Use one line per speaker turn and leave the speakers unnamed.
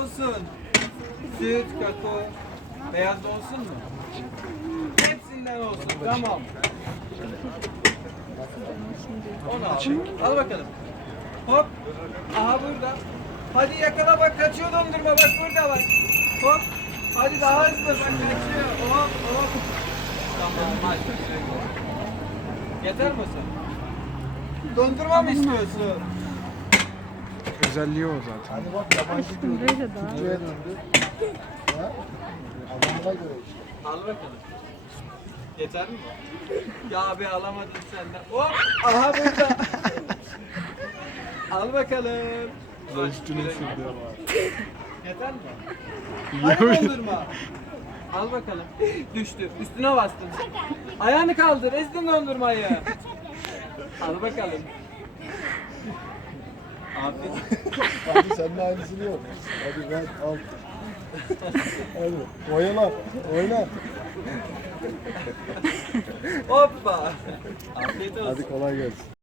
olsun. Süt, kakao, beyaz da olsun mu? Hepsinden olsun. Tamam. Onu al. Al bakalım. Hop. Aha burada. Hadi yakala bak, kaçıyor dondurma, bak burada bak. Hop. Hadi daha hızlı bak, kaçıyor. Hop hop. Tamam hadi. Yeter mi sen? Dondurma mı istiyorsun?
Özelliği o zaten.
Hadi bak yabancı
Aşkım böyle daha.
Türkçe'ye döndü. Ha? Adamına göre işte.
Al bakalım. Yeter mi? Ya abi alamadın senden. Hop. Aha burada. Al bakalım.
Üstüne sürdü ama.
Yeter mi? Hadi dondurma. Al bakalım. Düştü. Üstüne bastın. Ayağını kaldır. Ezdin dondurmayı. Al bakalım. Afiyet.
Hadi sen de aynısını yap. Hadi ver al. Hadi oyna. Oyna.
Hoppa. Afiyet olsun.
Hadi kolay gelsin.